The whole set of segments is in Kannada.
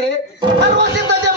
आहे. सर्व सिद्धते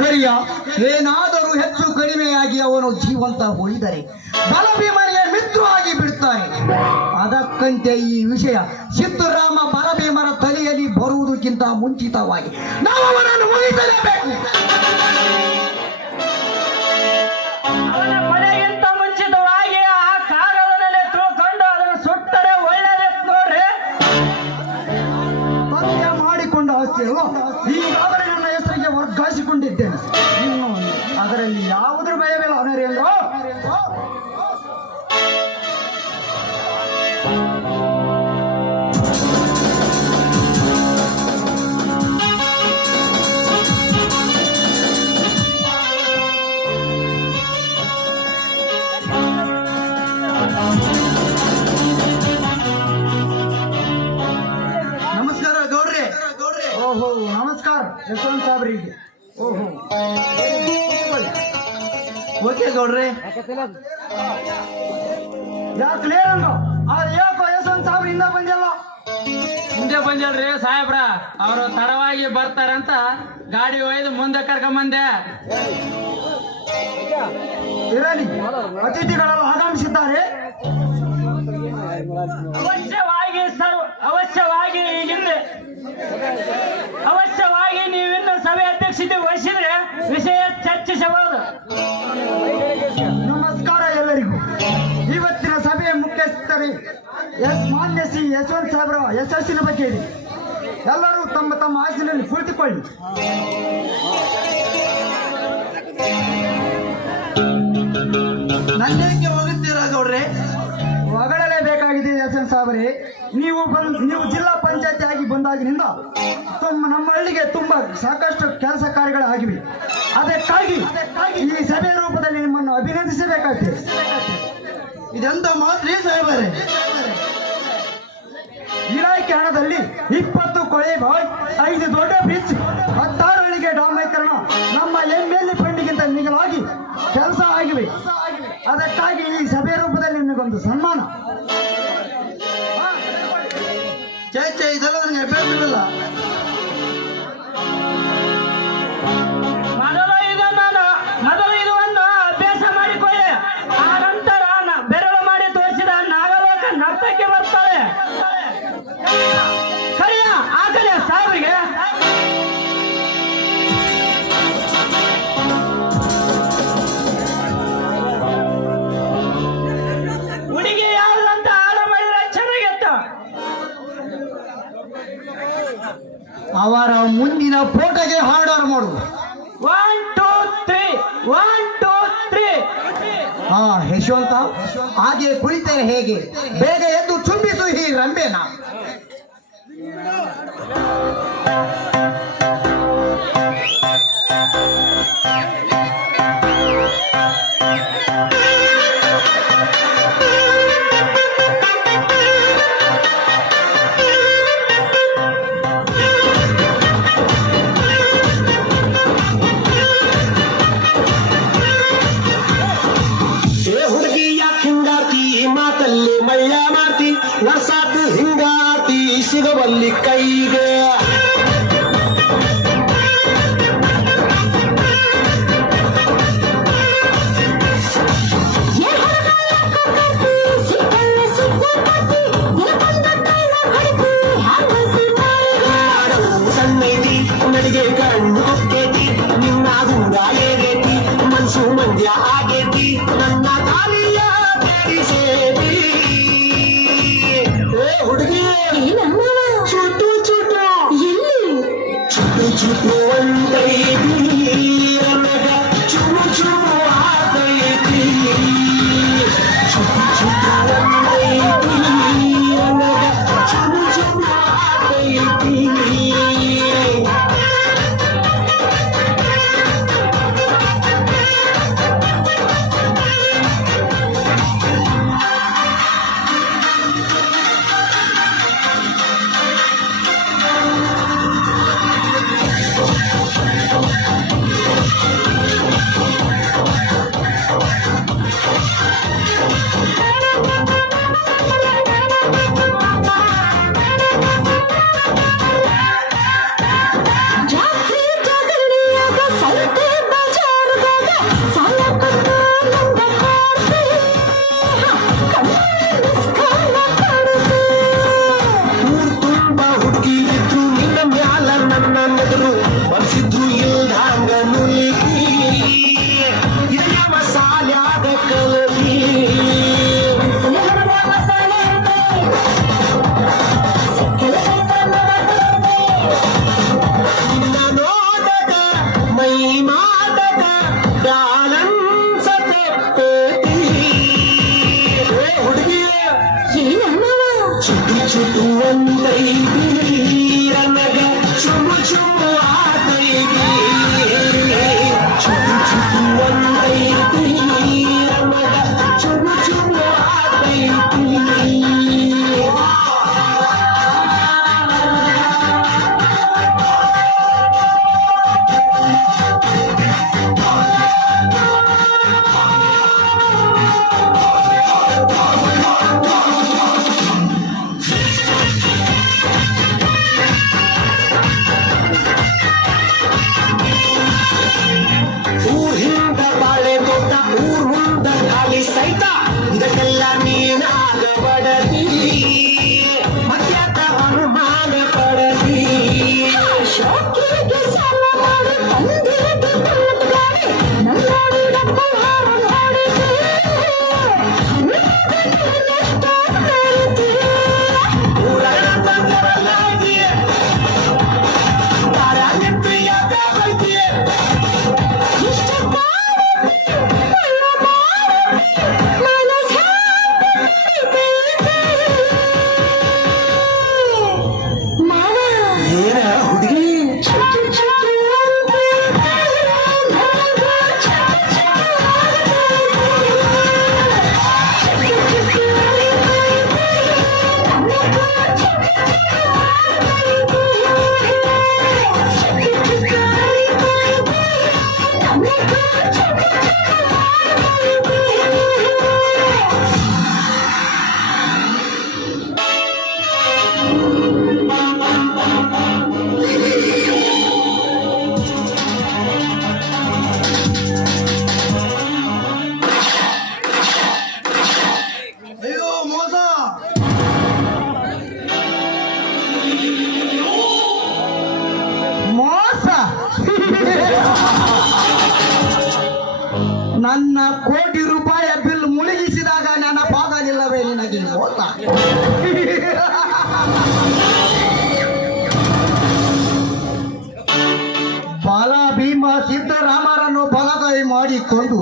ಕರಿಯ ಏನಾದರೂ ಹೆಚ್ಚು ಕಡಿಮೆಯಾಗಿ ಅವನು ಜೀವಂತ ಹೋಯಿದರೆ ಬಲಭೀಮನಿಗೆ ಮಿತ್ರವಾಗಿ ಬಿಡ್ತಾನೆ. ಅದಕ್ಕಂತೆ ಈ ವಿಷಯ ಸಿದ್ದರಾಮ ಬಲಭೀಮರ ತಲೆಯಲ್ಲಿ ಬರುವುದಕ್ಕಿಂತ ಮುಂಚಿತವಾಗಿ ನಾವು ಅವನನ್ನು ಮುಗಿಸಲೇಬೇಕು ಮುಂಚಿತವಾಗಿ ಆ ಕಾಗದದಲ್ಲಿ ತಿಳ್ಕೊಂಡು ಅದನ್ನು ಸುಟ್ಟರೆ ಒಳ್ಳೆಯದಕ್ಕೆ ನೋಡ್ರಿ. ಮಾಡಿಕೊಂಡ ಆಸ್ತಿ ಅಲ್ವಾ ಇನ್ನು ಅದರಲ್ಲಿ ಯಾವುದ್ರ ಭಯವಿಲ್ಲ ನರೇಂದ್ರ ನಮಸ್ಕಾರ ಗೌಡ್ರೆ. ಓಹೋ ನಮಸ್ಕಾರ. ಯಶವಂತ್ ಸಾಬ್ರಿಗೆ. ಗೌಡ್ರೆ. ಯಾಕೆ ಅಂದು ಆ ಯಾಕೋ ಯಶವಂತ್ ಸಾಬ್ರಿಂದ ಬಂದಿಲ್ಲ? ಮುಂದೆ ಬಂದಿಲ್ರಿ ಸಾಹೇಬ್ರ. ಅವರು ತಡವಾಗಿ ಬರ್ತಾರಂತ ಗಾಡಿ ಒಯ್ದು ಮುಂದೆ ಕರ್ಕೊಂಬಂದೆ. ಇರಲಿ ಅತಿಥಿಗಳೆಲ್ಲ ಆಗಮಿಸಿದ್ದಾರೆ. ಅವಶ್ಯವಾಗಿ ಸರ್ ಅವಶ್ಯವಾಗಿ ಈಗಿಂದ ಅವಶ್ಯವಾಗಿ ನೀವಿನ್ನು ಸಭೆ ಅಧ್ಯಕ್ಷತೆ ವಹಿಸಿದ್ರೆ ವಿಷಯ ಚರ್ಚಿಸಬಹುದು. ನಮಸ್ಕಾರ ಎಲ್ಲರಿಗೂ. ಇವತ್ತಿನ ಸಭೆಯ ಮುಖ್ಯಸ್ಥರೇ ಎಸ್ ಮಾನ್ಯ ಸಿ ಯಶವಂತ್ ಸಾಹೇಬ್ರ ಯಶಸ್ಸಿನ ಬಗ್ಗೆ ಇದೆ ಎಲ್ಲರೂ ತಮ್ಮ ತಮ್ಮ ಆಸಿನಲ್ಲಿ ಕುಳಿತುಕೊಳ್ಳಿ. ನನ್ನೇಕೆ ಹೋಗುತ್ತೀರಾ ಗೌಡ್ರೆ? ಹೊಗಳಲೇಬೇಕಾಗಿದೆ ಎಸ್ ಸಾಬರಿ. ನೀವು ಬಂದು ನೀವು ಜಿಲ್ಲಾ ಪಂಚಾಯತಿ ಆಗಿ ಬಂದಾಗಿನಿಂದ ತುಂಬ ನಮ್ಮ ಹಳ್ಳಿಗೆ ತುಂಬ ಸಾಕಷ್ಟು ಕೆಲಸ ಕಾರ್ಯಗಳು ಆಗಿವೆ ಅದಕ್ಕಾಗಿ ಈ ಸಭೆಯ ರೂಪದಲ್ಲಿ ನಿಮ್ಮನ್ನು ಅಭಿನಂದಿಸಬೇಕಾಗ್ತದೆ. ಇದೆಂತ ಮಾತ್ರ ಸಾಹೇಬರೇ? ಇಲಾಖೆ ಹಣದಲ್ಲಿ ಇಪ್ಪತ್ತು ಕೊಳೆ ಬಾಯ್ ಐದು ದೊಡ್ಡ ಬ್ರಿಡ್ಜ್ ರೂಪದಲ್ಲಿ ನಿಮಗೊಂದು ಸನ್ಮಾನ ಚೇ ಚೇ ಇದೆಲ್ಲ ನನಗೆ ಅಭ್ಯಾಸವಿಲ್ಲ ಅವರ ಮುಂದಿನ ಫೋಟೋಗೆ ಆರ್ಡರ್ ಮಾಡು one two three one two three ಹಾ ಯಶವಂತ ಹಾಗೆ ಕುಳಿತೇನೆ ಹೇಗೆ? ಬೇಗ ಎದ್ದು ಚುಂಬಿಸು ಈ ರಂಬೆನ ಸಿಗಬಲ್ಲಿ ಕೈಗೆ ಸಣ್ಣೈತಿ ನಡಿಗೆ ಕಣ್ಣು ಕುಕ್ಕೇತಿ ನಿನ್ನ ಗುಂಡ ಏಗೇತಿ ಮನ್ಸು ಮಂದ್ಯ ಆಗೇತಿ ನನ್ನ ಕಾಲಿಯ ಸೇರಿ ఏనమ్మా చుట్టూ చుట్టూ ఇల్లు చుట్టూ చుట్టూ Yeah. ಕೋಟಿ ರೂಪಾಯಿ ಬಿಲ್ ಮುಳುಗಿಸಿದಾಗ ನನ್ನ ನೆನಪಾಗಲಿಲ್ಲವೇ ನಿನಗೆ? ಹೋದ ಬಾಲ ಭೀಮ ಸಿದ್ದರಾಮರನ್ನು ಬಲಗೈ ಮಾಡಿಕೊಂಡು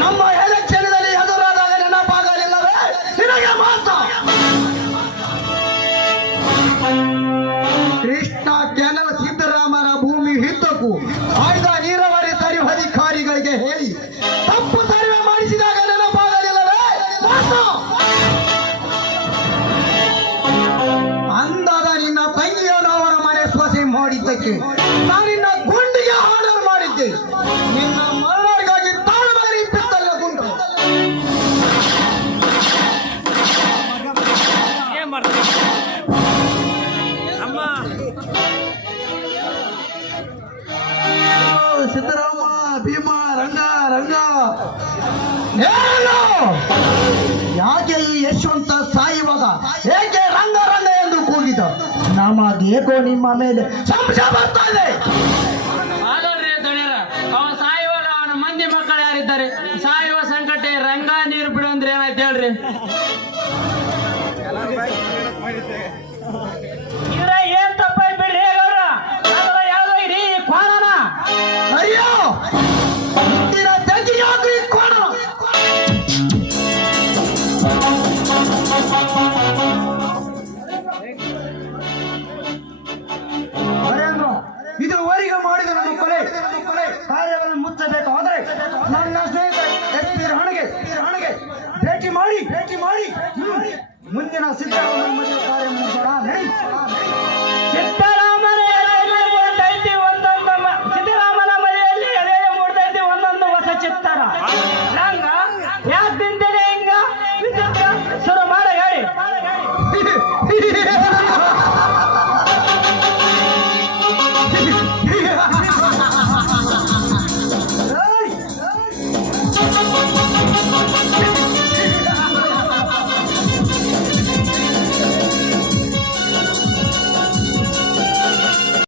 ನಮ್ಮ ಎಲೆಕ್ಷನ್ದಲ್ಲಿ ಎದುರಾದಾಗ ನೆನಪಾಗಲಿಲ್ಲವೇ? ನಿನಗೆ ಮಾತ್ರ. ಕೃಷ್ಣ ಕೆನಲ್ ಸಿದ್ದರಾಮರ ಭೂಮಿ ಹಿತಕ್ಕೂ ಯಶವಂತ ಸಾಯುವಾಗ ಏಕೆ ರಂಗ ರಂಗ ಎಂದು ಕೂಗಿದ? ನಮಗೇಕೋ ನಿಮ್ಮ ಮೇಲೆ ಸಂಶಯ ಬರ್ತಾ ಇದೆ. ಅದಲ್ರಿ ದಣಿಯರ ಅವ ಸಾಯುವಾಗ ಅವನ ಮಂದಿ ಮಕ್ಕಳು ಯಾರಿದ್ದಾರೆ? ಸಾಯುವ ಸಂಕಟ ರಂಗ ನೀರು ಬಿಡು ಅಂದ್ರೆ ಏನಾಯ್ತು ಹೇಳ್ರಿ? down on my